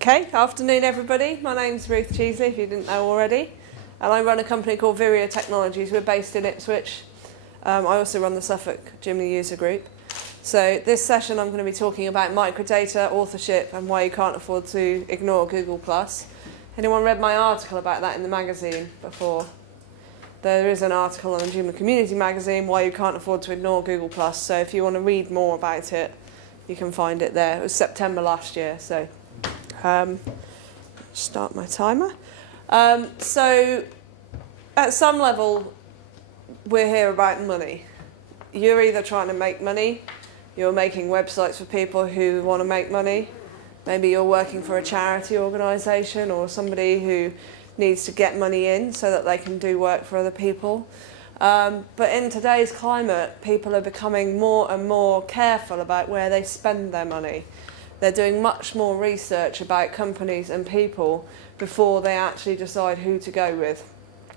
Okay, afternoon everybody. My name's Ruth Cheesley, if you didn't know already. And I run a company called Viria Technologies. We're based in Ipswich. I also run the Suffolk Joomla user group. So this session I'm going to be talking about microdata, authorship, and why you can't afford to ignore Google+. Anyone read my article about that in the magazine before? There is an article on the Joomla Community magazine, why you can't afford to ignore Google+. So if you want to read more about it, you can find it there. It was September last year, so start my timer. So at some level, we're here about money. You're either trying to make money, you're making websites for people who want to make money. Maybe you're working for a charity organisation or somebody who needs to get money in so that they can do work for other people. But in today's climate, people are becoming more and more careful about where they spend their money. They're doing much more research about companies and people before they actually decide who to go with.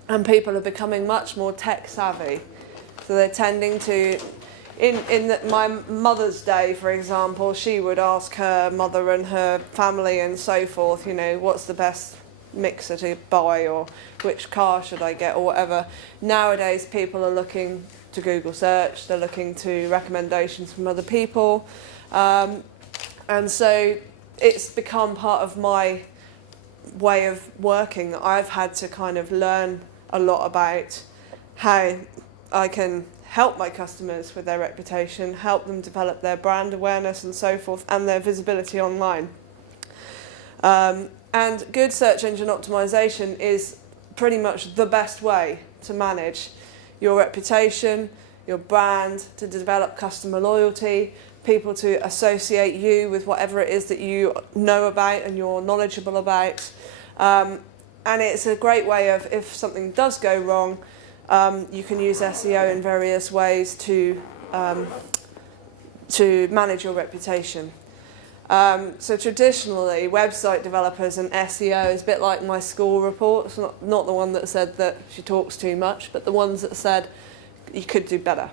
And people are becoming much more tech savvy. So they're tending to, my mother's day, for example, she would ask her mother and her family and so forth, you know, what's the best mixer to buy or which car should I get or whatever. Nowadays people are looking to Google search, they're looking to recommendations from other people. And so it's become part of my way of working that I've had to kind of learn a lot about how I can help my customers with their reputation, help them develop their brand awareness and so forth, and their visibility online. And good search engine optimization is pretty much the best way to manage your reputation, your brand, to develop customer loyalty, people to associate you with whatever it is that you know about and you're knowledgeable about. And it's a great way of, if something does go wrong, you can use SEO in various ways to manage your reputation. So traditionally, website developers and SEO is a bit like my school reports, not the one that said that she talks too much, but the ones that said you could do better.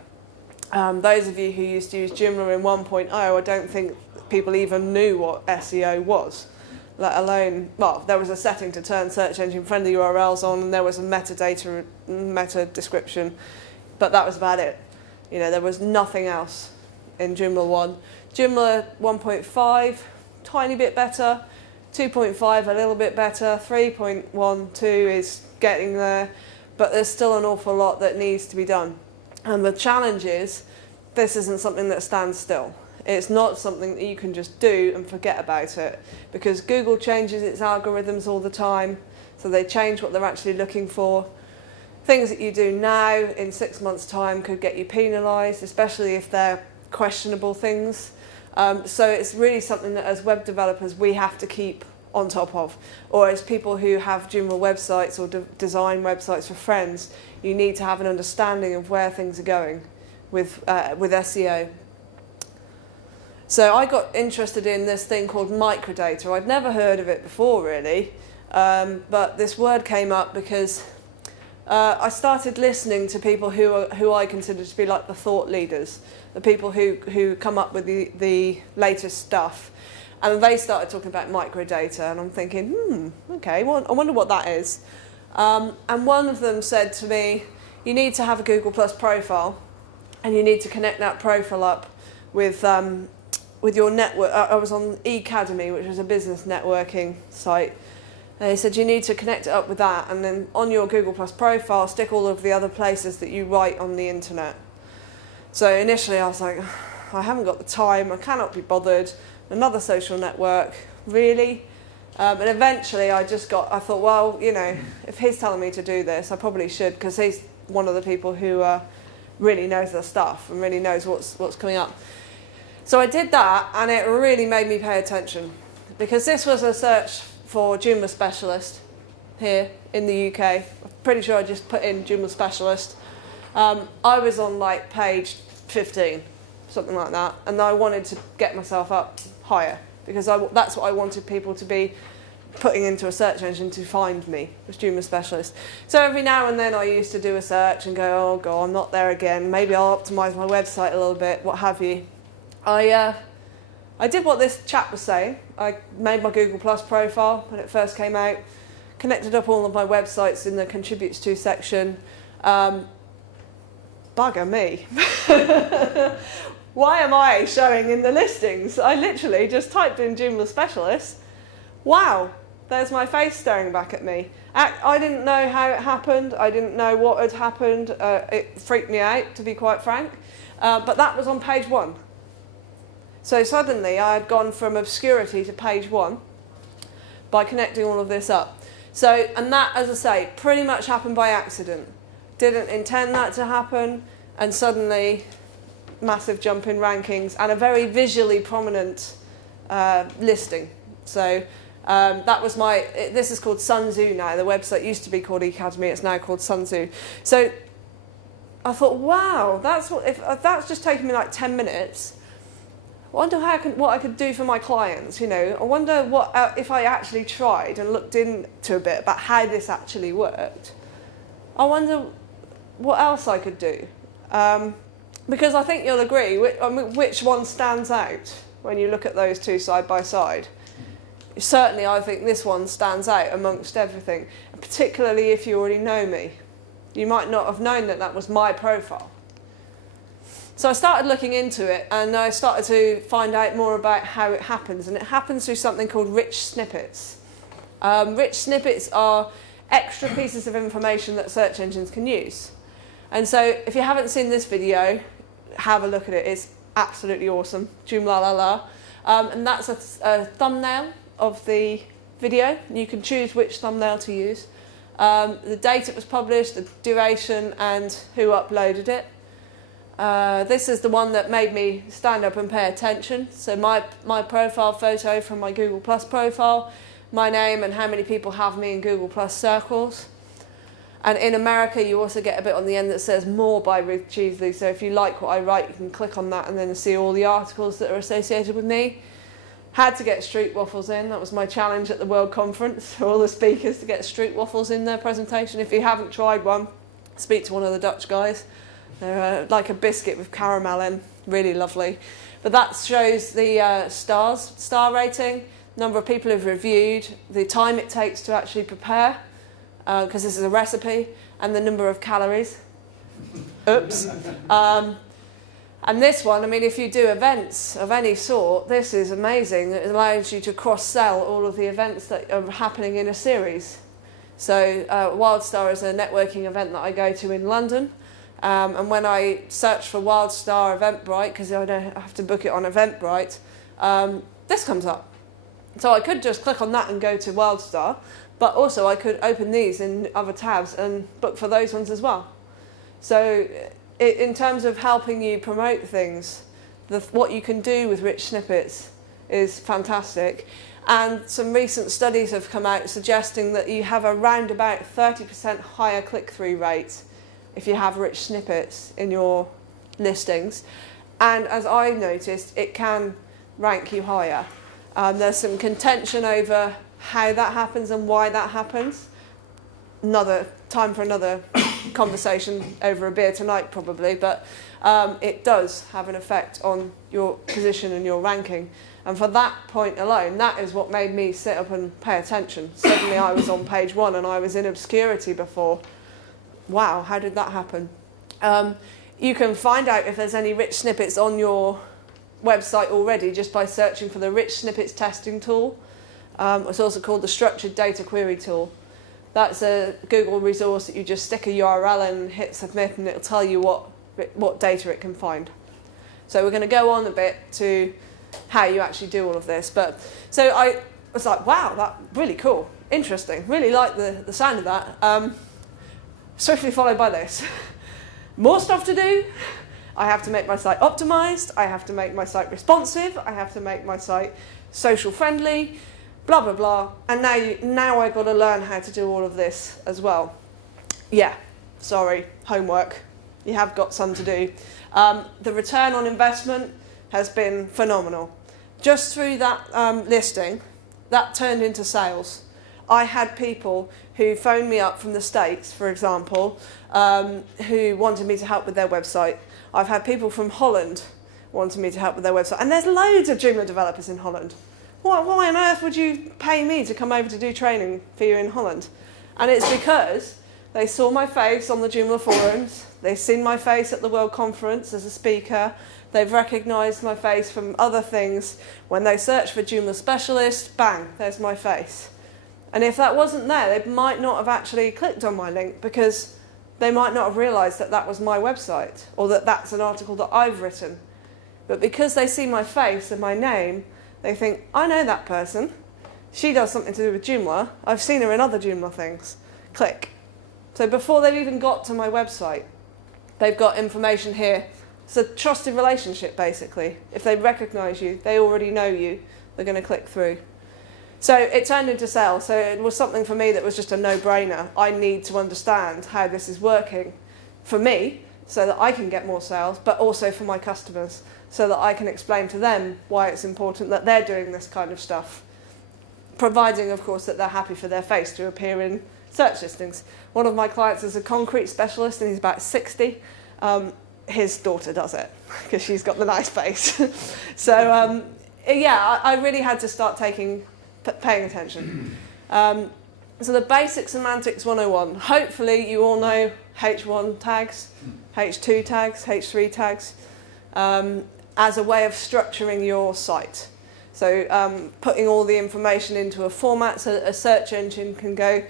Those of you who used to use Joomla in 1.0, I don't think people even knew what SEO was, let alone, well, there was a setting to turn search engine friendly URLs on, and there was a metadata, meta description, but that was about it. You know, there was nothing else in Joomla 1. Joomla 1.5, tiny bit better, 2.5 a little bit better, 3.12 is getting there, but there's still an awful lot that needs to be done. And the challenge is, this isn't something that stands still. It's not something that you can just do and forget about it, because Google changes its algorithms all the time, so they change what they're actually looking for. Things that you do now in 6 months' time could get you penalised, especially if they're questionable things. So it's really something that as web developers we have to keep on top of, or as people who have Joomla websites or design websites for friends, you need to have an understanding of where things are going with SEO. So I got interested in this thing called microdata. I'd never heard of it before really, but this word came up because I started listening to people who I consider to be like the thought leaders, the people who come up with the latest stuff. And they started talking about microdata, and I'm thinking, okay, well, I wonder what that is. And one of them said to me, you need to have a Google Plus profile, and you need to connect that profile up with your network. I was on eAcademy, which was a business networking site. And he said you need to connect it up with that, and then on your Google Plus profile, stick all of the other places that you write on the internet. So initially I was like, I haven't got the time, I cannot be bothered. Another social network, really? And eventually I thought, well, you know, if he's telling me to do this, I probably should, because he's one of the people who really knows their stuff and really knows what's coming up. So I did that, and it really made me pay attention, because this was a search for Joomla Specialist here in the UK. I'm pretty sure I just put in Joomla Specialist. I was on like page 15, something like that, and I wanted to get myself up higher, because that's what I wanted people to be putting into a search engine to find me, as Joomla Specialist. So every now and then I used to do a search and go, oh god, I'm not there again, maybe I'll optimise my website a little bit, what have you. I I did what this chap was saying. I made my Google Plus profile when it first came out, connected up all of my websites in the Contributes To section. Bugger me. Why am I showing in the listings? I literally just typed in Joomla Specialist. Wow, there's my face staring back at me. I didn't know how it happened. I didn't know what had happened. It freaked me out, to be quite frank. But that was on page 1. So suddenly I had gone from obscurity to page 1 by connecting all of this up. So, and that, as I say, pretty much happened by accident. Didn't intend that to happen, and suddenly massive jump in rankings and a very visually prominent listing. So that was this is called Sun Tzu now. The website used to be called eAcademy, it's now called Sun Tzu. So I thought, wow, if that's just taken me like 10 minutes, I wonder what I could do for my clients, you know. I wonder if I actually tried and looked into a bit about how this actually worked. I wonder what else I could do. Because I think you'll agree, which one stands out when you look at those two side by side? Certainly I think this one stands out amongst everything, particularly if you already know me. You might not have known that that was my profile. So I started looking into it, and I started to find out more about how it happens, and it happens through something called rich snippets. Rich snippets are extra pieces of information that search engines can use. And so if you haven't seen this video, have a look at it. It's absolutely awesome. Joomla la la. And that's a thumbnail of the video. You can choose which thumbnail to use. The date it was published, the duration, and who uploaded it. This is the one that made me stand up and pay attention. So my profile photo from my Google Plus profile, my name and how many people have me in Google Plus circles. And in America, you also get a bit on the end that says more by Ruth Cheesley. So if you like what I write, you can click on that and then see all the articles that are associated with me. Had to get street waffles in. That was my challenge at the World Conference for all the speakers to get street waffles in their presentation. If you haven't tried one, speak to one of the Dutch guys. They're like a biscuit with caramel in, really lovely. But that shows the star rating, number of people who've reviewed, the time it takes to actually prepare, because this is a recipe, and the number of calories. Oops. And this one, I mean, if you do events of any sort, this is amazing. It allows you to cross-sell all of the events that are happening in a series. So WildStar is a networking event that I go to in London. And when I search for WildStar Eventbrite, because I have to book it on Eventbrite, this comes up. So I could just click on that and go to WildStar, but also I could open these in other tabs and book for those ones as well. So in terms of helping you promote things, what you can do with rich snippets is fantastic. And some recent studies have come out suggesting that you have around about 30% higher click-through rate if you have rich snippets in your listings. And as I noticed, it can rank you higher. There's some contention over how that happens and why that happens. Another time for another conversation over a beer tonight probably, but it does have an effect on your position and your ranking. And for that point alone, that is what made me sit up and pay attention. Suddenly I was on page 1 and I was in obscurity before. Wow, how did that happen? You can find out if there's any rich snippets on your website already just by searching for the rich snippets testing tool. It's also called the structured data query tool. That's a Google resource that you just stick a URL in and hit submit, and it'll tell you what data it can find. So we're going to go on a bit to how you actually do all of this. But so I was like, wow, that's really cool, interesting. Really like the sound of that. Swiftly followed by this. More stuff to do. I have to make my site optimized. I have to make my site responsive. I have to make my site social friendly. Blah, blah, blah. And now I've got to learn how to do all of this as well. Yeah, sorry, homework. You have got some to do. The return on investment has been phenomenal. Just through that listing, that turned into sales. I had people who phoned me up from the States, for example, who wanted me to help with their website. I've had people from Holland wanting me to help with their website. And there's loads of Joomla developers in Holland. Why on earth would you pay me to come over to do training for you in Holland? And it's because they saw my face on the Joomla forums, they've seen my face at the World Conference as a speaker, they've recognised my face from other things. When they search for Joomla Specialist, bang, there's my face. And if that wasn't there, they might not have actually clicked on my link because they might not have realised that that was my website or that that's an article that I've written. But because they see my face and my name, they think, I know that person. She does something to do with Joomla. I've seen her in other Joomla things. Click. So before they've even got to my website, they've got information here. It's a trusted relationship, basically. If they recognise you, they already know you, they're going to click through. So it turned into sales. So it was something for me that was just a no-brainer. I need to understand how this is working for me so that I can get more sales, but also for my customers, so that I can explain to them why it's important that they're doing this kind of stuff, providing, of course, that they're happy for their face to appear in search listings. One of my clients is a concrete specialist, and he's about 60. His daughter does it, because she's got the nice face. So, yeah, I really had to start paying attention. So the basic Semantics 101. Hopefully you all know H1 tags, H2 tags, H3 tags, as a way of structuring your site. So putting all the information into a format so that a search engine can go,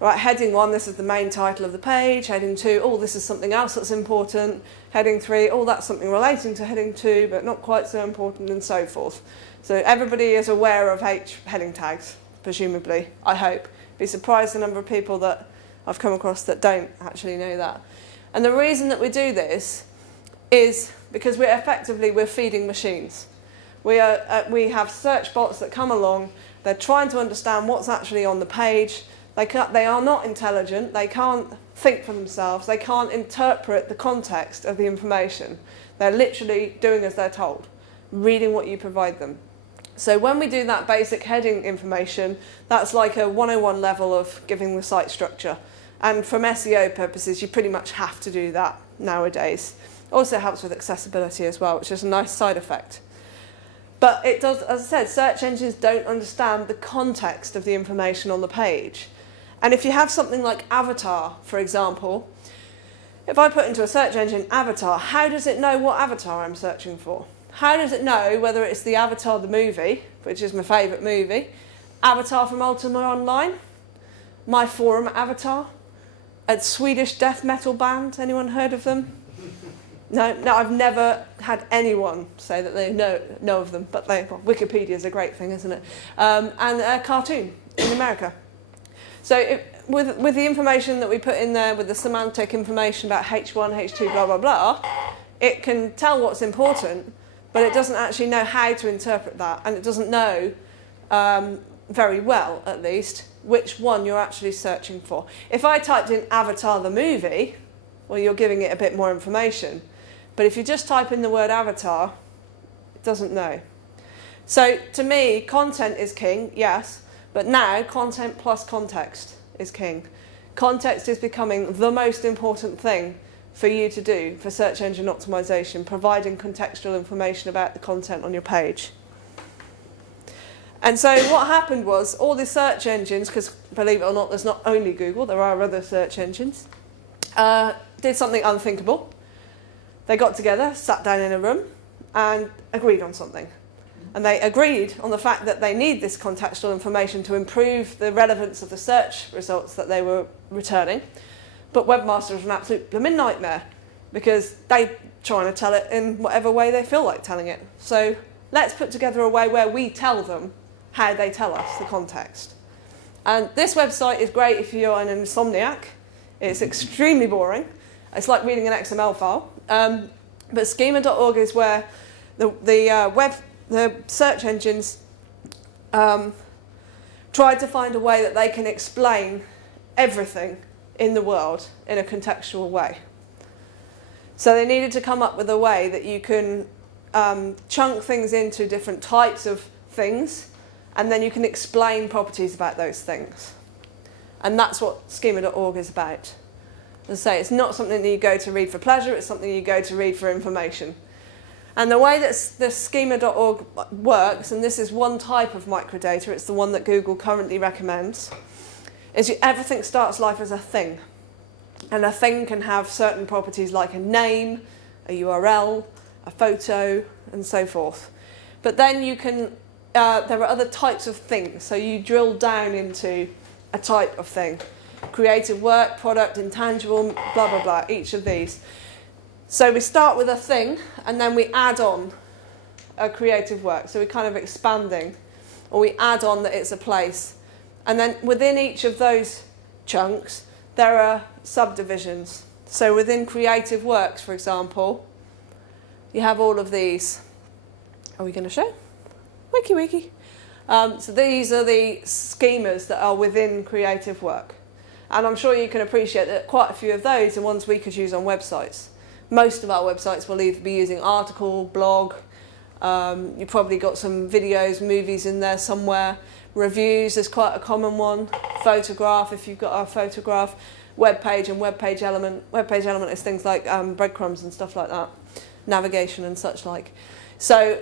right, heading 1, this is the main title of the page. Heading 2, oh, this is something else that's important. Heading 3, oh, that's something relating to heading 2, but not quite so important, and so forth. So everybody is aware of heading tags, presumably, I hope. Be surprised the number of people that I've come across that don't actually know that. And the reason that we do this is because we're feeding machines. We have search bots that come along, they're trying to understand what's actually on the page. They are not intelligent, they can't think for themselves, they can't interpret the context of the information. They're literally doing as they're told, reading what you provide them. So when we do that basic heading information, that's like a 101 level of giving the site structure. And from SEO purposes, you pretty much have to do that nowadays. Also helps with accessibility as well, which is a nice side effect. But it does, as I said, search engines don't understand the context of the information on the page. And if you have something like avatar, for example, if I put into a search engine avatar, how does it know what avatar I'm searching for? How does it know whether it's the Avatar the movie, which is my favourite movie, Avatar from Ultima Online, my forum avatar, a Swedish death metal band, anyone heard of them? No, I've never had anyone say that they know of them, but Wikipedia is a great thing, isn't it? And a cartoon in America. So with the information that we put in there, with the semantic information about H1, H2, blah, blah, blah, it can tell what's important, but it doesn't actually know how to interpret that, and it doesn't know, very well at least, which one you're actually searching for. If I typed in Avatar the movie, well, you're giving it a bit more information. But if you just type in the word avatar, it doesn't know. So to me, content is king, yes, but now content plus context is king. Context is becoming the most important thing for you to do for search engine optimization, providing contextual information about the content on your page. And so what happened was all the search engines, because believe it or not, there's not only Google, there are other search engines, did something unthinkable. They got together, sat down in a room, and agreed on something. And they agreed on the fact that they need this contextual information to improve the relevance of the search results that they were returning. But Webmaster was an absolute blooming nightmare because they're trying to tell it in whatever way they feel like telling it. So let's put together a way where we tell them how they tell us the context. And this website is great if you're an insomniac. It's extremely boring. It's like reading an XML file. But Schema.org is where the search engines tried to find a way that they can explain everything in the world in a contextual way. So they needed to come up with a way that you can chunk things into different types of things, and then you can explain properties about those things. And that's what Schema.org is about. As I say, it's not something that you go to read for pleasure, it's something you go to read for information. And the way that the schema.org works, and this is one type of microdata, it's the one that Google currently recommends, is everything starts life as a thing. And a thing can have certain properties like a name, a URL, a photo, and so forth. But then you can, there are other types of things. So you drill down into a type of thing. Creative work, product, intangible, blah, blah, blah, each of these. So we start with a thing, and then we add on a creative work. So we're kind of expanding, or we add on that it's a place. And then within each of those chunks, there are subdivisions. So within creative works, for example, you have all of these. Are we going to show? Wiki. So these are the schemas that are within creative work. And I'm sure you can appreciate that quite a few of those are ones we could use on websites. Most of our websites will either be using article, blog, you've probably got some videos, movies in there somewhere. Reviews is quite a common one. Photograph, if you've got a photograph. Web page and web page element. Web page element is things like breadcrumbs and stuff like that. Navigation and such like. So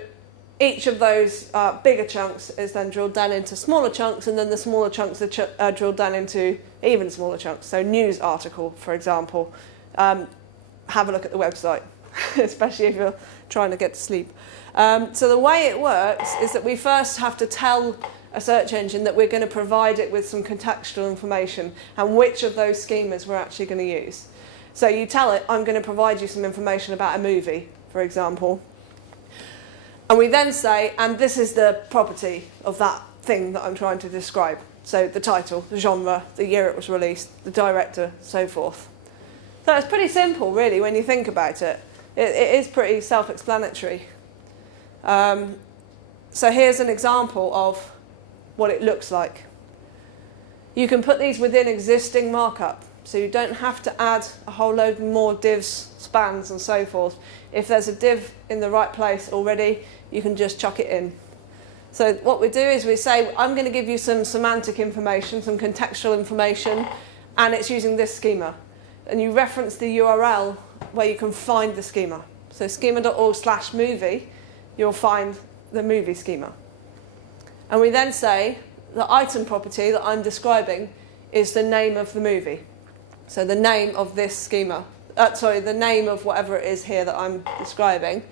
each of those bigger chunks is then drilled down into smaller chunks, and then the smaller chunks are drilled down into even smaller chunks. So news article, for example. Have a look at the website, especially if you're trying to get to sleep. So the way it works is that we first have to tell a search engine that we're going to provide it with some contextual information and which of those schemas we're actually going to use. So you tell it, I'm going to provide you some information about a movie, for example. And we then say, and this is the property of that thing that I'm trying to describe. So the title, the genre, the year it was released, the director, so forth. So it's pretty simple, really, when you think about it. It is pretty self-explanatory. So here's an example of what it looks like. You can put these within existing markup, so you don't have to add a whole load more divs, spans, and so forth. If there's a div in the right place already, you can just chuck it in. So what we do is we say, I'm going to give you some semantic information, some contextual information, and it's using this schema. And you reference the URL where you can find the schema. So schema.org/movie, you'll find the movie schema. And we then say the item property that I'm describing is the name of the movie. So the name of this schema, the name of whatever it is here that I'm describing.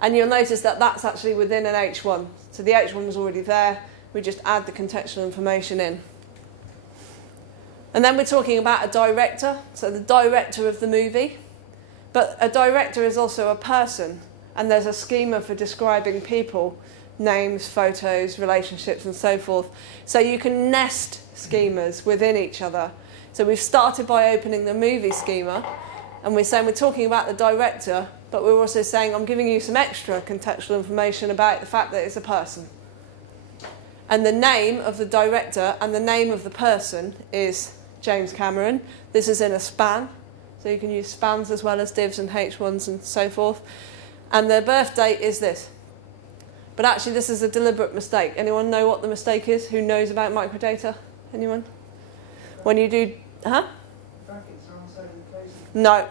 And you'll notice that that's actually within an H1. So the H1 was already there. We just add the contextual information in. And then we're talking about a director, so the director of the movie. But a director is also a person, and there's a schema for describing people, names, photos, relationships, and so forth. So you can nest schemas within each other. So we've started by opening the movie schema, and we're saying we're talking about the director, but we're also saying I'm giving you some extra contextual information about the fact that it's a person. And the name of the director and the name of the person is James Cameron. This is in a span, so you can use spans as well as divs and H1s and so forth. And their birth date is this. But actually this is a deliberate mistake. Anyone know what the mistake is? Who knows about microdata? Anyone? When you do, Brackets are on certain places. No.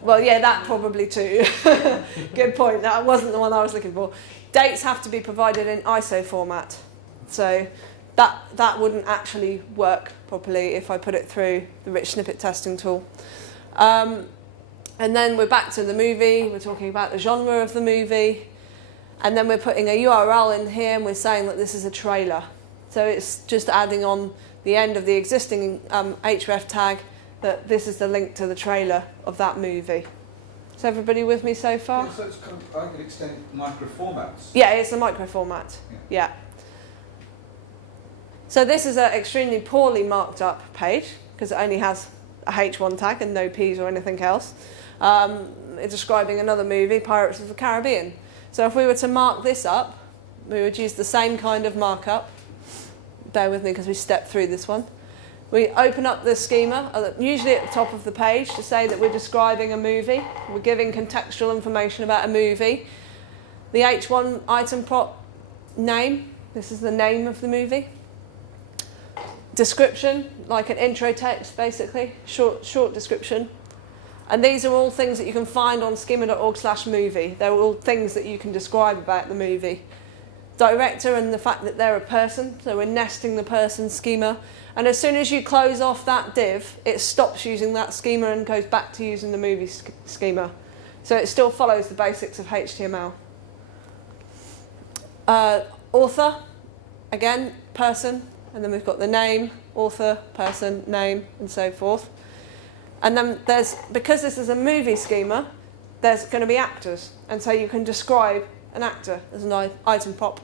Well, yeah, that probably too. Good point. That wasn't the one I was looking for. Dates have to be provided in ISO format. So that wouldn't actually work properly if I put it through the rich snippet testing tool. And then we're back to the movie. We're talking about the genre of the movie. And then we're putting a URL in here, and we're saying that this is a trailer. So it's just adding on the end of the existing href tag that this is the link to the trailer of that movie. Is everybody with me so far? Yeah, so it's kind of, I could extend micro formats. Yeah, it's a micro format. Yeah. So this is an extremely poorly marked up page because it only has a H1 tag and no P's or anything else. It's describing another movie, Pirates of the Caribbean. So if we were to mark this up, we would use the same kind of markup. Bear with me because we stepped through this one. We open up the schema, usually at the top of the page, to say that we're describing a movie. We're giving contextual information about a movie. The H1 item prop name, this is the name of the movie. Description, like an intro text basically, short description. And these are all things that you can find on schema.org/movie. They're all things that you can describe about the movie. Director and the fact that they're a person, so we're nesting the person schema. And as soon as you close off that div, it stops using that schema and goes back to using the movie schema. So it still follows the basics of HTML. Author, again, person, and then we've got the name, author, person, name, and so forth. And then because this is a movie schema, there's going to be actors. And so you can describe an actor as an item prop.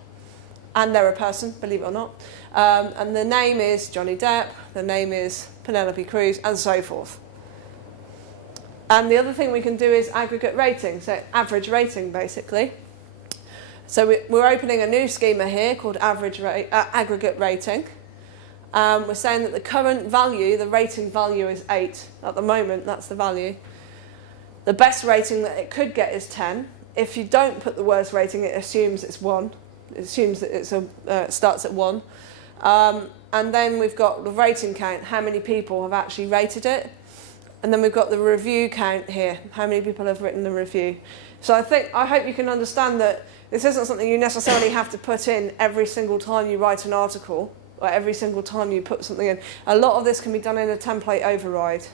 And they're a person, believe it or not. And the name is Johnny Depp, the name is Penelope Cruz, and so forth. And the other thing we can do is aggregate rating, so average rating, basically. So we're opening a new schema here called aggregate rating. We're saying that the current value, the rating value, is 8. At the moment, that's the value. The best rating that it could get is 10. If you don't put the worst rating, it assumes it's 1. It assumes that it starts at 1. And then we've got the rating count, how many people have actually rated it. And then we've got the review count here, how many people have written the review. So I hope you can understand that this isn't something you necessarily have to put in every single time you write an article, or every single time you put something in. A lot of this can be done in a template override.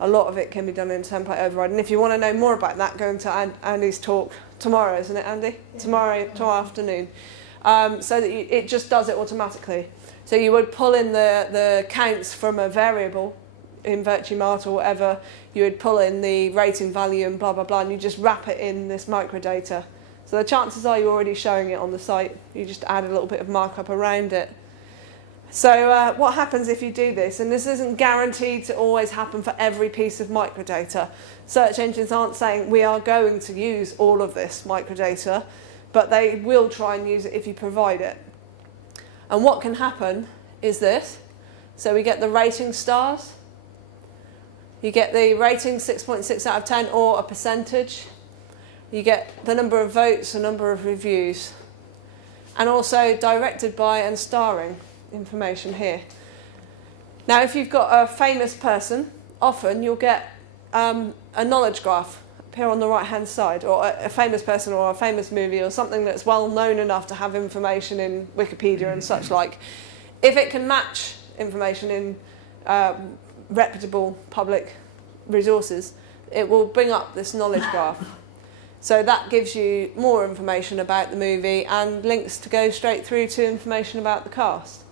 A lot of it can be done in a template override. And if you want to know more about that, go into Andy's talk tomorrow, isn't it, Andy? Yeah. Tomorrow afternoon. So that it just does it automatically. So you would pull in the counts from a variable in Virtumart or whatever. You would pull in the rating value and blah, blah, blah, and you just wrap it in this microdata. So the chances are you're already showing it on the site. You just add a little bit of markup around it. So what happens if you do this? And this isn't guaranteed to always happen for every piece of microdata. Search engines aren't saying we are going to use all of this microdata, but they will try and use it if you provide it. And what can happen is this. So we get the rating stars. You get the rating 6.6 out of 10 or a percentage. You get the number of votes, the number of reviews. And also directed by and starring information here. Now, if you've got a famous person, often you'll get a knowledge graph appear on the right-hand side, or a famous person or a famous movie or something that's well known enough to have information in Wikipedia and such like. If it can match information in reputable public resources, it will bring up this knowledge graph. So that gives you more information about the movie and links to go straight through to information about the cast,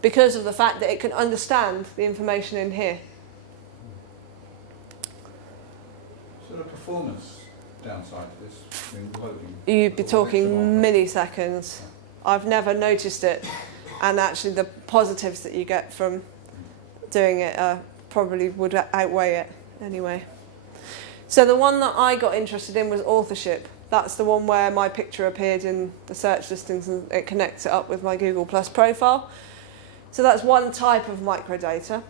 because of the fact that it can understand the information in here. Is there a performance downside to this? I mean, loading, You'd be talking milliseconds. I've never noticed it, and actually the positives that you get from doing it probably would outweigh it anyway. So the one that I got interested in was Authorship. That's the one where my picture appeared in the search listings and it connects it up with my Google Plus profile. So that's one type of microdata.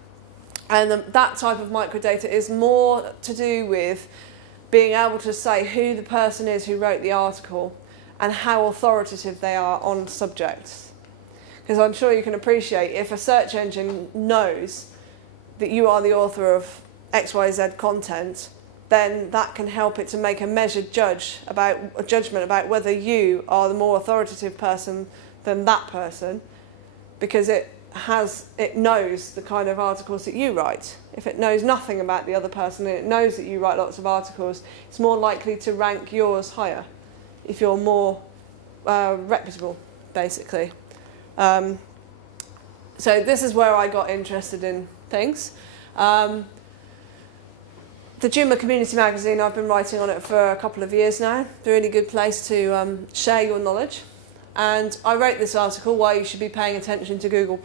And that type of microdata is more to do with being able to say who the person is who wrote the article and how authoritative they are on subjects. Because I'm sure you can appreciate if a search engine knows that you are the author of XYZ content, then that can help it to make a measured judgment about whether you are the more authoritative person than that person, because it knows the kind of articles that you write. If it knows nothing about the other person and it knows that you write lots of articles, it's more likely to rank yours higher if you're more reputable, basically. So this is where I got interested in things. The Joomla Community Magazine, I've been writing on it for a couple of years now. It's a really good place to share your knowledge. And I wrote this article, Why You Should Be Paying Attention to Google+.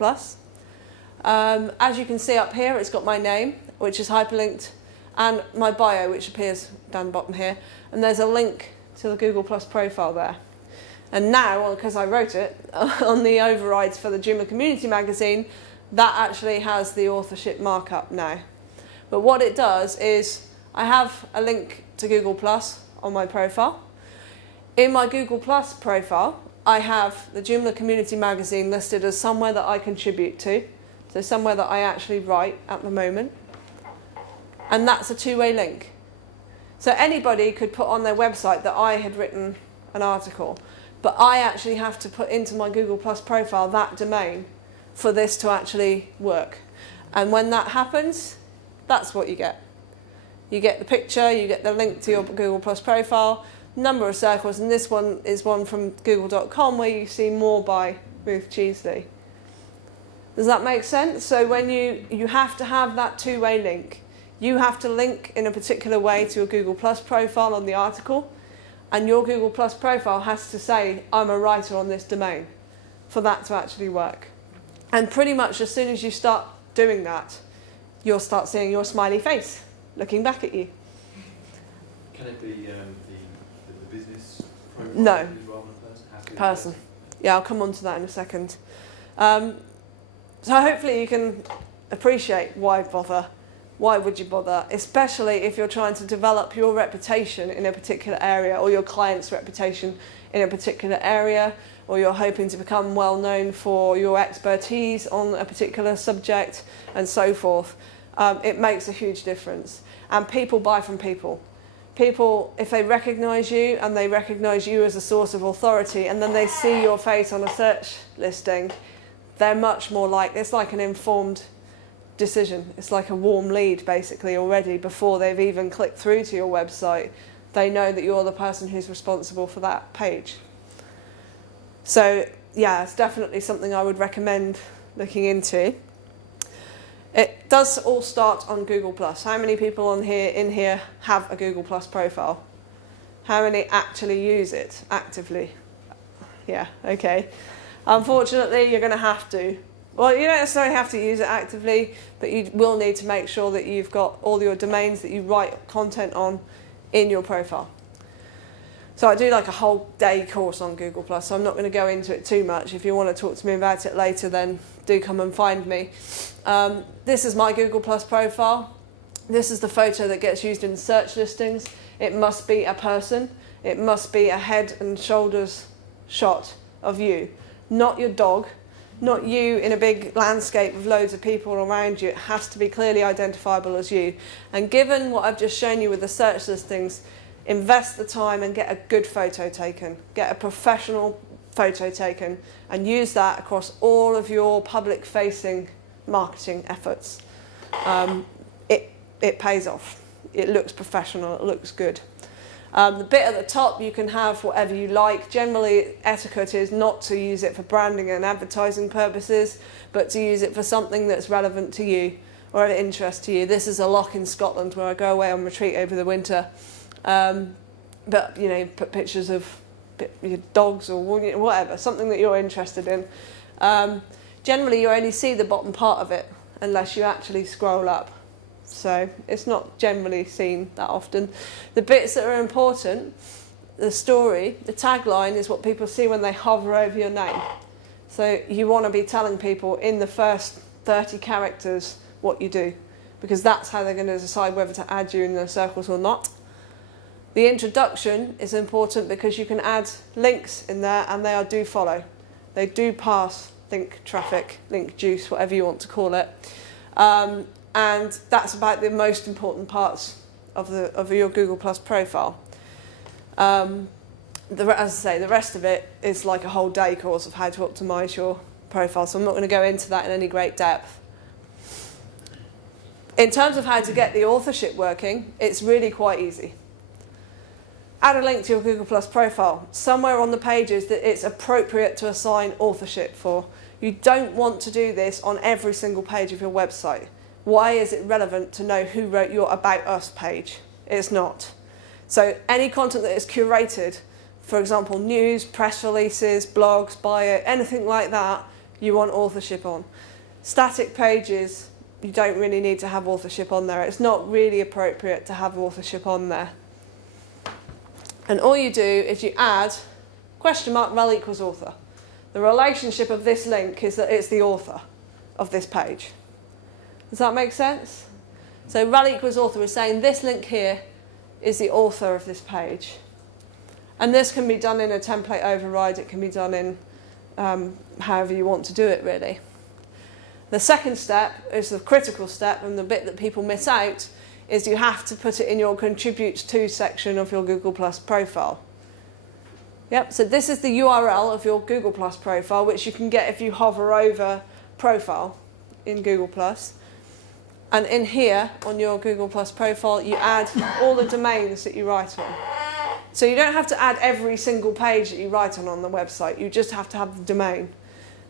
As you can see up here, it's got my name, which is hyperlinked, and my bio, which appears down the bottom here. And there's a link to the Google Plus profile there. And now, because I wrote it, on the overrides for the Joomla Community Magazine, that actually has the authorship markup now. But what it does is, I have a link to Google Plus on my profile. In my Google Plus profile, I have the Joomla Community Magazine listed as somewhere that I contribute to, so somewhere that I actually write at the moment. And that's a two-way link. So anybody could put on their website that I had written an article, but I actually have to put into my Google Plus profile that domain for this to actually work. And when that happens, that's what you get. You get the picture, you get the link to your Google Plus profile, number of circles, and this one is one from google.com where you see more by Ruth Cheesley. Does that make sense? So when you have to have that two-way link. You have to link in a particular way to your Google Plus profile on the article, and your Google Plus profile has to say, I'm a writer on this domain, for that to actually work. And pretty much as soon as you start doing that, you'll start seeing your smiley face looking back at you. Can it be the business profile? No. Rather than Person. Yeah, I'll come on to that in a second. So hopefully you can appreciate why bother. Why would you bother? Especially if you're trying to develop your reputation in a particular area, or your client's reputation in a particular area, or you're hoping to become well known for your expertise on a particular subject, and so forth. It makes a huge difference. And people buy from people. People, if they recognise you and they recognise you as a source of authority, and then they see your face on a search listing, they're much more like, it's like an informed decision. It's like a warm lead basically already before they've even clicked through to your website. They know that you're the person who's responsible for that page. So yeah, it's definitely something I would recommend looking into. It does all start on Google+. How many people in here have a Google+ profile? How many actually use it actively? Yeah, okay. Unfortunately, you're going to have to. Well, you don't necessarily have to use it actively, but you will need to make sure that you've got all your domains that you write content on in your profile. So I do like a whole day course on Google+, so I'm not going to go into it too much. If you want to talk to me about it later, then do come and find me. This is my Google+ profile. This is the photo that gets used in search listings. It must be a person. It must be a head and shoulders shot of you, not your dog, not you in a big landscape with loads of people around you. It has to be clearly identifiable as you. And given what I've just shown you with the search listings, invest the time and get a good photo taken. Get a professional photo taken and use that across all of your public-facing marketing efforts. It pays off. It looks professional. It looks good. The bit at the top, you can have whatever you like. Generally, etiquette is not to use it for branding and advertising purposes, but to use it for something that's relevant to you or of interest to you. This is a loch in Scotland where I go away on retreat over the winter. But, you know, put pictures of your dogs or whatever, something that you're interested in. Generally, you only see the bottom part of it unless you actually scroll up. So it's not generally seen that often. The bits that are important, the story, the tagline is what people see when they hover over your name. So you want to be telling people in the first 30 characters what you do, because that's how they're going to decide whether to add you in their circles or not. The introduction is important because you can add links in there, and they are do follow. They do pass link traffic, link juice, whatever you want to call it. And that's about the most important parts of your Google Plus profile. As I say, the rest of it is like a whole day course of how to optimize your profile, so I'm not going to go into that in any great depth. In terms of how to get the authorship working, it's really quite easy. Add a link to your Google Plus profile, somewhere on the pages that it's appropriate to assign authorship for. You don't want to do this on every single page of your website. Why is it relevant to know who wrote your About Us page? It's not. So any content that is curated, for example, news, press releases, blogs, bio, anything like that, you want authorship on. Static pages, you don't really need to have authorship on there. It's not really appropriate to have authorship on there. And all you do is you add !rel equals author. The relationship of this link is that it's the author of this page. Does that make sense? So rel equals author is saying this link here is the author of this page. And this can be done in a template override. It can be done in however you want to do it, really. The second step is the critical step, and the bit that people miss out, is you have to put it in your contributes to section of your Google Plus profile. Yep, so this is the URL of your Google Plus profile, which you can get if you hover over profile in Google Plus. And in here, on your Google Plus profile, you add all the domains that you write on. So you don't have to add every single page that you write on the website. You just have to have the domain.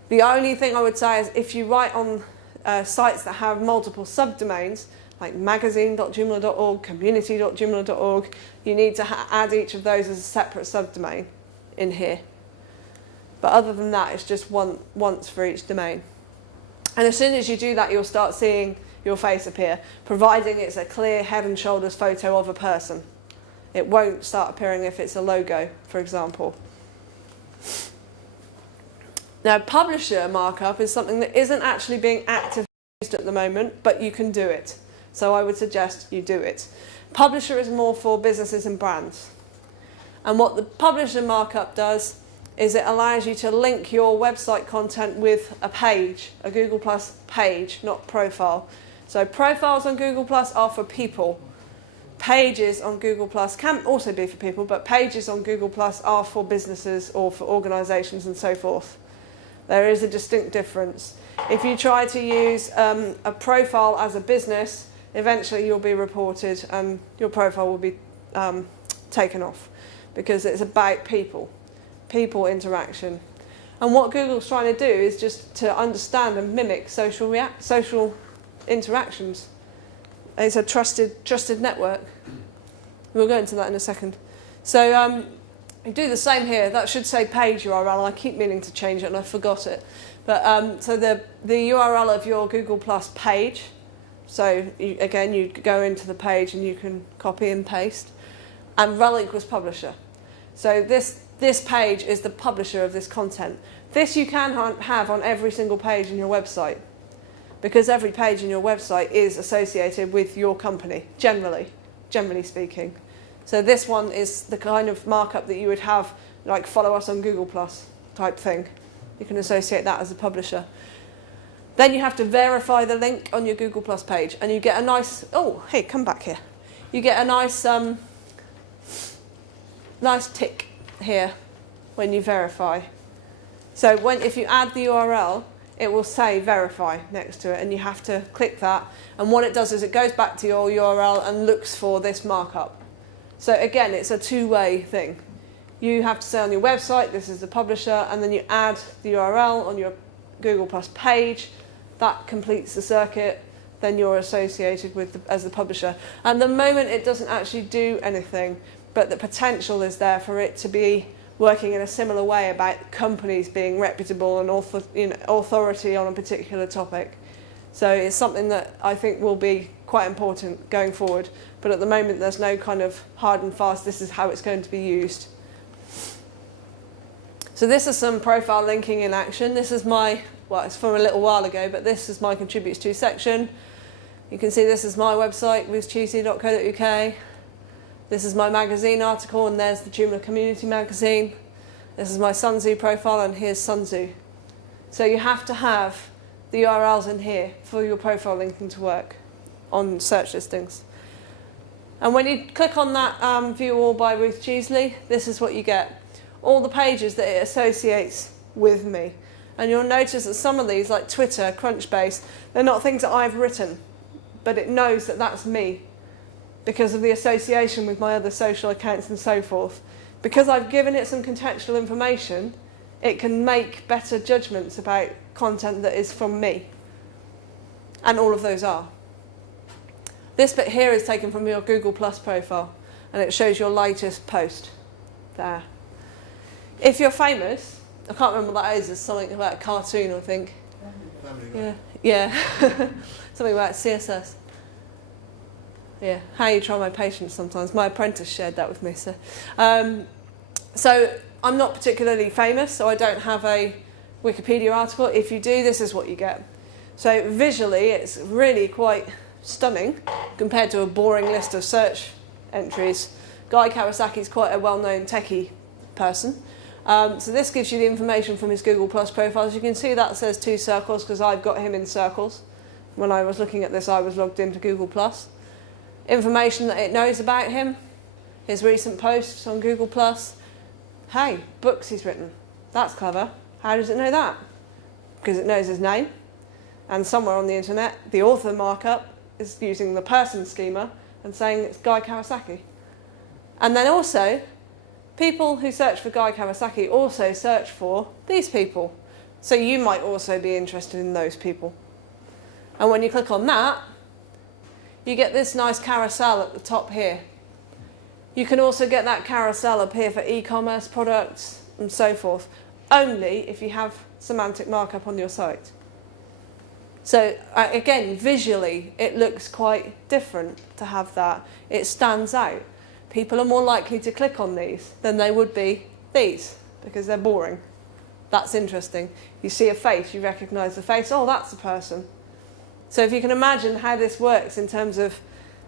The only thing I would say is if you write on sites that have multiple subdomains, like magazine.joomla.org, community.joomla.org, you need to add each of those as a separate subdomain in here. But other than that, it's just once for each domain. And as soon as you do that, you'll start seeing your face appear, providing it's a clear head and shoulders photo of a person. It won't start appearing if it's a logo, for example. Now, publisher markup is something that isn't actually being actively used at the moment, but you can do it. So I would suggest you do it. Publisher is more for businesses and brands. And what the publisher markup does is it allows you to link your website content with a page, a Google Plus page, not profile. So profiles on Google Plus are for people. Pages on Google Plus can also be for people, but pages on Google Plus are for businesses or for organisations and so forth. There is a distinct difference. If you try to use a profile as a business, eventually you'll be reported and your profile will be taken off because it's about people interaction. And what Google's trying to do is just to understand and mimic social interactions. It's a trusted network. We'll go into that in a second. So you do the same here. That should say page URL. I keep meaning to change it and I forgot it. But so the URL of your Google Plus page. So again, you go into the page and you can copy and paste. And rel equals publisher. So this page is the publisher of this content. This you can have on every single page in your website, because every page in your website is associated with your company, generally speaking. So this one is the kind of markup that you would have, like follow us on Google Plus type thing. You can associate that as a publisher. Then you have to verify the link on your Google Plus page, and you get a nice, oh, hey, come back here. You get a nice tick here when you verify. So if you add the URL, it will say verify next to it, and you have to click that. And what it does is it goes back to your URL and looks for this markup. So again, it's a two-way thing. You have to say on your website, this is the publisher, and then you add the URL on your Google Plus page. That completes the circuit. Then you're associated with as the publisher. And the moment it doesn't actually do anything, but the potential is there for it to be working in a similar way about companies being reputable and authority on a particular topic. So it's something that I think will be quite important going forward. But at the moment, there's no kind of hard and fast, this is how it's going to be used. So this is some profile linking in action. This is my, well, it's from a little while ago, but this is my contributes to section. You can see this is my website, ruthcheesey.co.uk. This is my magazine article, and there's the Joomla Community Magazine. This is my Sunzoo profile, and here's Sunzoo. So you have to have the URLs in here for your profile linking to work on search listings. And when you click on that View All by Ruth Cheesley, this is what you get. All the pages that it associates with me. And you'll notice that some of these, like Twitter, Crunchbase, they're not things that I've written, but it knows that that's me, because of the association with my other social accounts and so forth. Because I've given it some contextual information, it can make better judgments about content that is from me. And all of those are. This bit here is taken from your Google Plus profile, and it shows your latest post there. If you're famous, I can't remember what that is, it's something about a cartoon, I think. Yeah. Something about CSS. Yeah, how you try my patience sometimes. My apprentice shared that with me. So I'm not particularly famous, so I don't have a Wikipedia article. If you do, this is what you get. So visually, it's really quite stunning compared to a boring list of search entries. Guy Kawasaki is quite a well-known techie person. So this gives you the information from his Google Plus profile. As you can see, that says 2 circles because I've got him in circles. When I was looking at this, I was logged into Google Plus. information that it knows about him, his recent posts on Google+. Hey, books he's written. That's clever. How does it know that? Because it knows his name. And somewhere on the internet, the author markup is using the person schema and saying it's Guy Kawasaki. And then also, people who search for Guy Kawasaki also search for these people. So you might also be interested in those people. And when you click on that, you get this nice carousel at the top here. You can also get that carousel up here for e-commerce products and so forth, only if you have semantic markup on your site. So again, visually, it looks quite different to have that. It stands out. People are more likely to click on these than they would be these, because they're boring. That's interesting. You see a face, you recognise the face, oh, that's a person. So if you can imagine how this works in terms of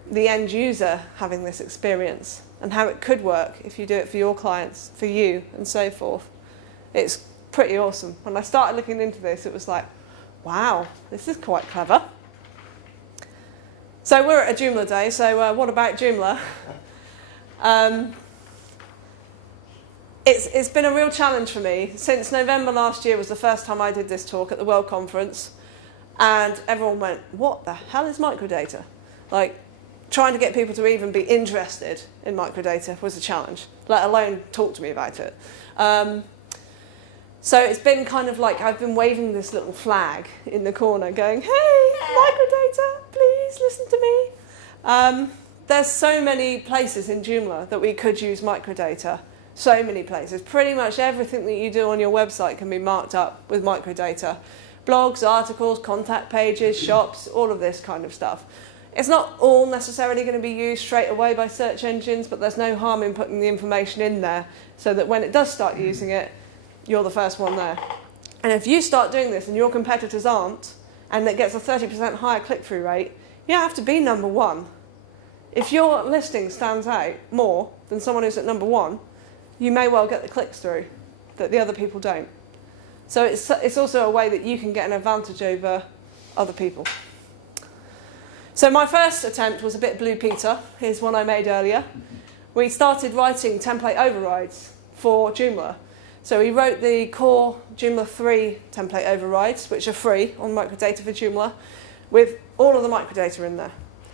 the end user having this experience and how it could work if you do it for your clients, for you, and so forth, it's pretty awesome. When I started looking into this, it was like, wow, this is quite clever. So we're at a Joomla day, so what about Joomla? It's been a real challenge for me. Since November last year was the first time I did this talk at the World Conference, and everyone went, what the hell is microdata? Like, trying to get people to even be interested in microdata was a challenge, let alone talk to me about it. So it's been kind of like I've been waving this little flag in the corner going, hey, microdata, please listen to me. There's so many places in Joomla that we could use microdata. So many places. Pretty much everything that you do on your website can be marked up with microdata. Blogs, articles, contact pages, shops, all of this kind of stuff. It's not all necessarily going to be used straight away by search engines, but there's no harm in putting the information in there so that when it does start using it, you're the first one there. And if you start doing this and your competitors aren't, and it gets a 30% higher click-through rate, you have to be number one. If your listing stands out more than someone who's at number one, you may well get the clicks through that the other people don't. So it's also a way that you can get an advantage over other people. So my first attempt was a bit Blue Peter. Here's one I made earlier. We started writing template overrides for Joomla. So we wrote the core Joomla 3 template overrides, which are free on Microdata for Joomla, with all of the microdata in there.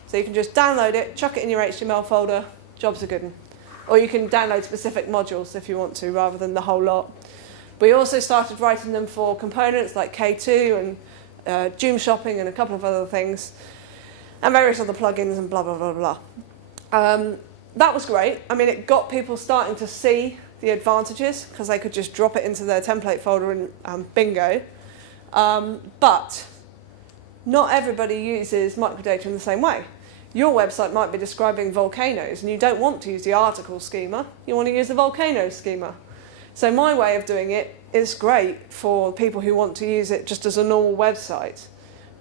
So you can just download it, chuck it in your HTML folder, jobs are good 'un. Or you can download specific modules if you want to, rather than the whole lot. We also started writing them for components like K2 and Joom Shopping and a couple of other things, and various other plugins and blah, blah, blah, blah. That was great. I mean, it got people starting to see the advantages because they could just drop it into their template folder and bingo. But not everybody uses microdata in the same way. Your website might be describing volcanoes and you don't want to use the article schema, you want to use the volcano schema. So my way of doing it is great for people who want to use it just as a normal website,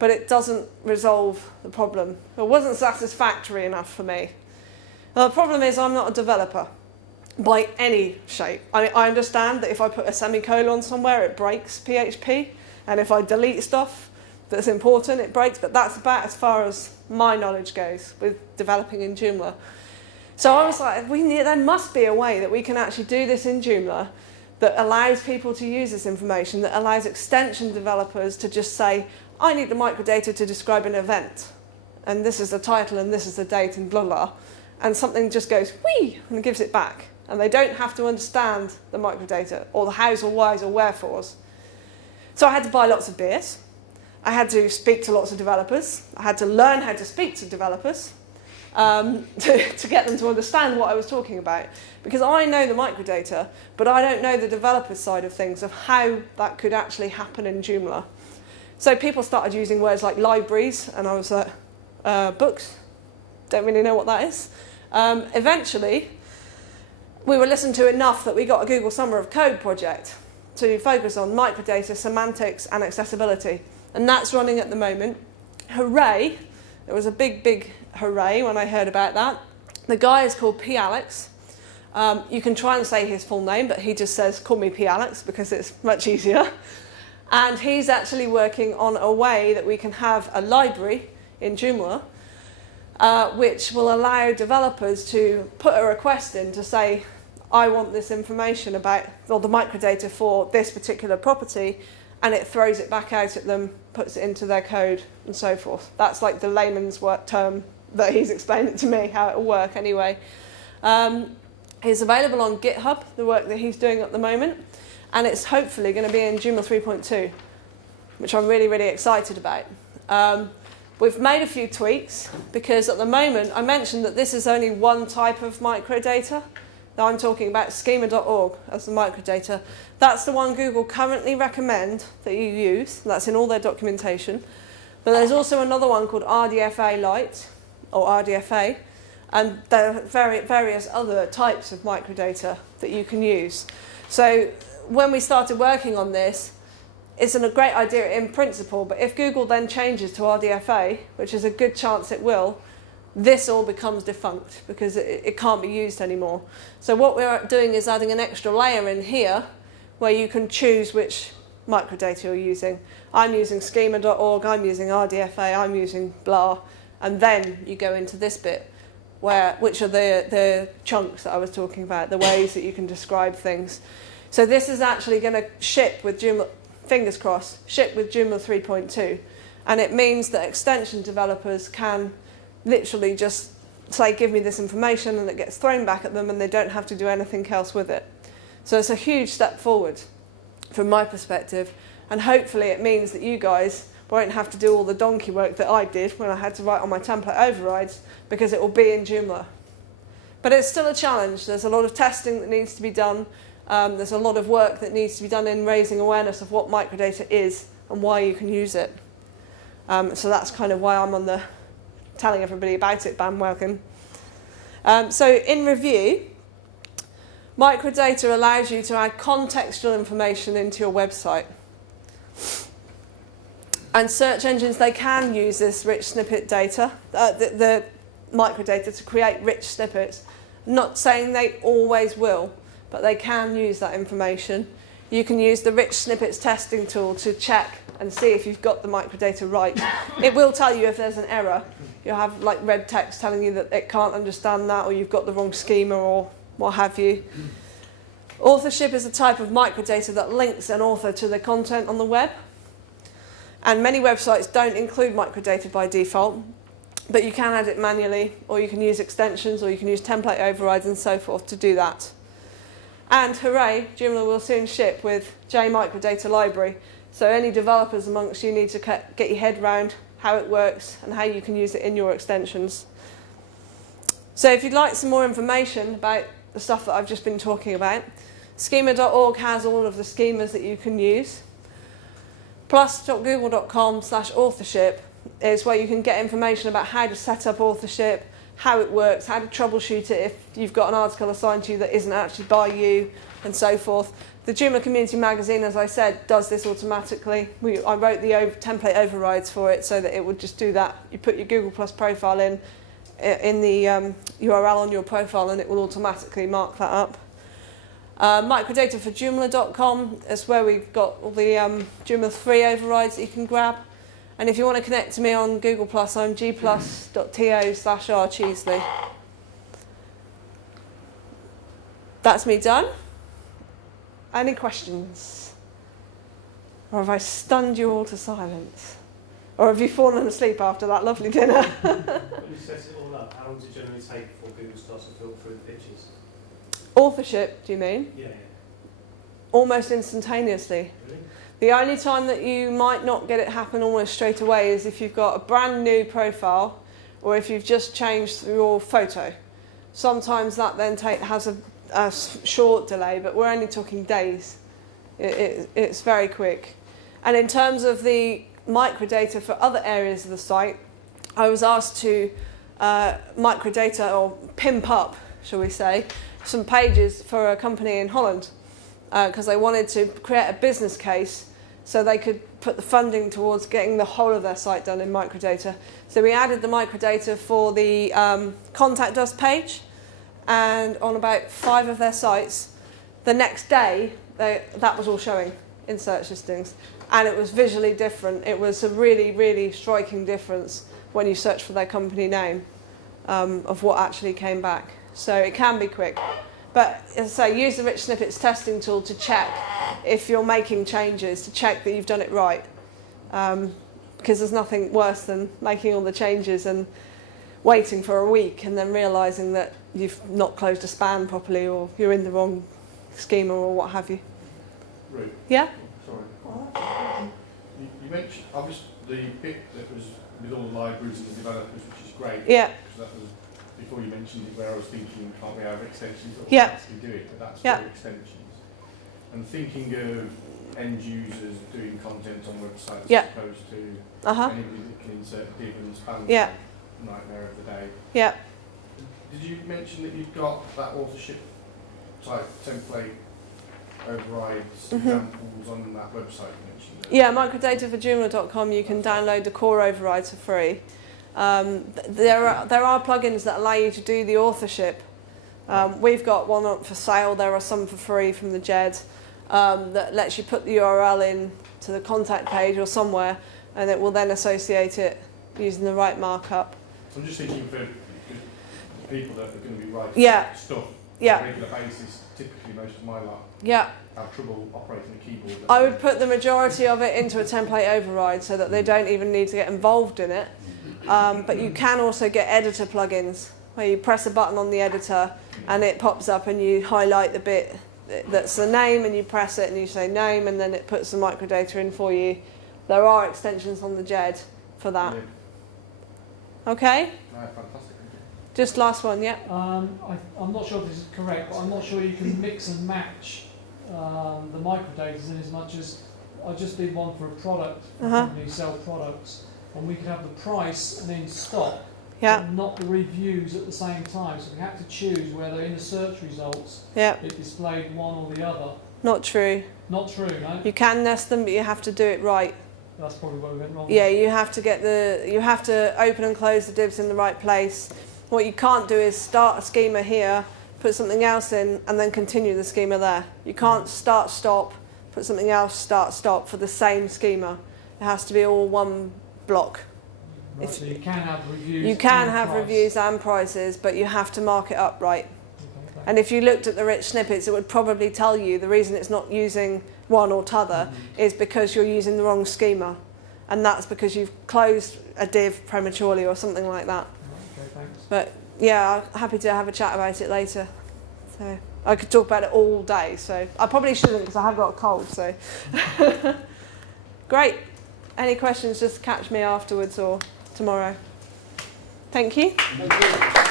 but it doesn't resolve the problem. It wasn't satisfactory enough for me. Now, the problem is I'm not a developer by any shape. I mean, I understand that if I put a semicolon somewhere, it breaks PHP, and if I delete stuff that's important, it breaks, but that's about as far as my knowledge goes with developing in Joomla. So I was like, there must be a way that we can actually do this in Joomla that allows people to use this information, that allows extension developers to just say, I need the microdata to describe an event, and this is the title, and this is the date, and blah, blah, and something just goes, whee, and gives it back. And they don't have to understand the microdata, or the hows or whys or wherefores. So I had to buy lots of beers. I had to speak to lots of developers. I had to learn how to speak to developers to get them to understand what I was talking about. Because I know the microdata, but I don't know the developer side of things, of how that could actually happen in Joomla. So people started using words like libraries, and I was like, books? Don't really know what that is. Eventually, we were listened to enough that we got a Google Summer of Code project to focus on microdata, semantics, and accessibility. And that's running at the moment. Hooray! It was a big, big hooray when I heard about that. The guy is called P. Alex. You can try and say his full name, but he just says, call me P. Alex, because it's much easier. And he's actually working on a way that we can have a library in Joomla which will allow developers to put a request in to say, I want this information about, or the microdata for this particular property, and it throws it back out at them, puts it into their code, and so forth. That's like the layman's work term that he's explained to me, how it will work anyway. It's available on GitHub, the work that he's doing at the moment, and it's hopefully going to be in Joomla 3.2, which I'm really, really excited about. We've made a few tweaks, because at the moment, I mentioned that this is only one type of microdata. Now I'm talking about schema.org as the microdata. That's the one Google currently recommend that you use. That's in all their documentation. But there's also another one called RDFA Lite, or RDFA, and there are various other types of microdata that you can use. So when we started working on this, it's a great idea in principle, but if Google then changes to RDFA, which is a good chance it will, this all becomes defunct because it can't be used anymore. So what we're doing is adding an extra layer in here where you can choose which microdata you're using. I'm using schema.org, I'm using RDFA, I'm using blah, and then you go into this bit, which are the chunks that I was talking about, the ways that you can describe things. So this is actually going to ship with Joomla, fingers crossed, ship with Joomla 3.2, and it means that extension developers can literally just say, give me this information, and it gets thrown back at them and they don't have to do anything else with it. So it's a huge step forward from my perspective, and hopefully it means that you guys won't have to do all the donkey work that I did when I had to write on my template overrides, because it will be in Joomla. But it's still a challenge. There's a lot of testing that needs to be done. There's a lot of work that needs to be done in raising awareness of what microdata is and why you can use it. So that's kind of why I'm on the telling everybody about it bandwagon. So in review, microdata allows you to add contextual information into your website. And search engines, they can use this rich snippet data, the microdata, to create rich snippets. Not saying they always will, but they can use that information. You can use the rich snippets testing tool to check and see if you've got the microdata right. It will tell you if there's an error. You'll have like red text telling you that it can't understand that, or you've got the wrong schema, or what have you. Authorship is a type of microdata that links an author to the content on the web. And many websites don't include microdata by default, but you can add it manually, or you can use extensions, or you can use template overrides and so forth to do that. And hooray, Joomla will soon ship with Microdata Library. So any developers amongst you need to get your head around how it works and how you can use it in your extensions. So if you'd like some more information about the stuff that I've just been talking about, schema.org has all of the schemas that you can use. Plus.google.com/authorship is where you can get information about how to set up authorship, how it works, how to troubleshoot it if you've got an article assigned to you that isn't actually by you, and so forth. The Joomla Community Magazine, as I said, does this automatically. I wrote the template overrides for it so that it would just do that. You put your Google Plus profile in the URL on your profile, and it will automatically mark that up. Microdata for Joomla.com is where we've got all the Joomla 3 overrides that you can grab. And if you want to connect to me on Google Plus, I'm gplus.to/rcheesley. That's me done. Any questions? Or have I stunned you all to silence? Or have you fallen asleep after that lovely dinner? When you set it all up, how long does it generally take before Google starts to filter through the pictures? Authorship, do you mean? Yeah. Almost instantaneously. Really? The only time that you might not get it happen almost straight away is if you've got a brand new profile, or if you've just changed your photo. Sometimes that then has a short delay, but we're only talking days. It's very quick. And in terms of the microdata for other areas of the site, I was asked to microdata, or pimp up, shall we say, some pages for a company in Holland, because they wanted to create a business case so they could put the funding towards getting the whole of their site done in microdata. So we added the microdata for the Contact Us page, and on about 5 of their sites, the next day, that was all showing in search listings. And it was visually different. It was a really, really striking difference when you search for their company name. of what actually came back. So it can be quick. But as I say, use the rich snippets testing tool to check if you're making changes, to check that you've done it right. Because there's nothing worse than making all the changes and waiting for a week and then realising that you've not closed a span properly or you're in the wrong schema or what have you. Ruth, Yeah? sorry. You mentioned, obviously, the bit that was with all the libraries and the developers, which is great. Yeah. Because that was, before you mentioned it, where I was thinking, can't we have extensions that Yeah. automatically do it? But that's Yeah. for extensions. And thinking of end users doing content on websites Yeah. as opposed to Uh-huh. anybody that can insert div and span Yeah. nightmare of the day. Yeah. Did you mention that you've got that authorship type template overrides examples on that website you mentioned? Yeah, Microdata for Joomla.com, you can download the core overrides for free. There are plugins that allow you to do the authorship. We've got one up for sale, there are some for free from the JED that lets you put the URL in to the contact page or somewhere and it will then associate it using the right markup. So I'm just thinking for people that are going to be writing Yeah. stuff on Yeah. a regular basis, typically most of my lot Yeah. have trouble operating the keyboard. I would put the majority of it into a template override so that they don't even need to get involved in it. But you can also get editor plugins where you press a button on the editor and it pops up and you highlight the bit that's the name and you press it and you say name and then it puts the microdata in for you. There are extensions on the JED for that. Yeah. Okay? No, fantastic. Just last one, yeah? I'm not sure if this is correct, but I'm not sure you can mix and match the microdatas in as much as I just did one for a product, for a company who sell products, and we could have the price and then stock, Yeah. but not the reviews at the same time. So we had to choose whether in the search results Yeah. it displayed one or the other. Not true. Not true, no? You can nest them, but you have to do it right. That's probably where we went wrong. Yeah, you have to open and close the divs in the right place. What you can't do is start a schema here, put something else in, and then continue the schema there. You can't start, stop, put something else, start, stop for the same schema. It has to be all one block. Right, so you can have reviews. You can and have price. reviews and prices, but you have to mark it up right. Okay, thanks. And if you looked at the rich snippets, it would probably tell you the reason it's not using one or t'other is because you're using the wrong schema. And that's because you've closed a div prematurely or something like that. Okay, thanks. But yeah, I'm happy to have a chat about it later. So I could talk about it all day. So I probably shouldn't because I have got a cold. So great. Any questions? Just catch me afterwards or tomorrow. Thank you. Thank you.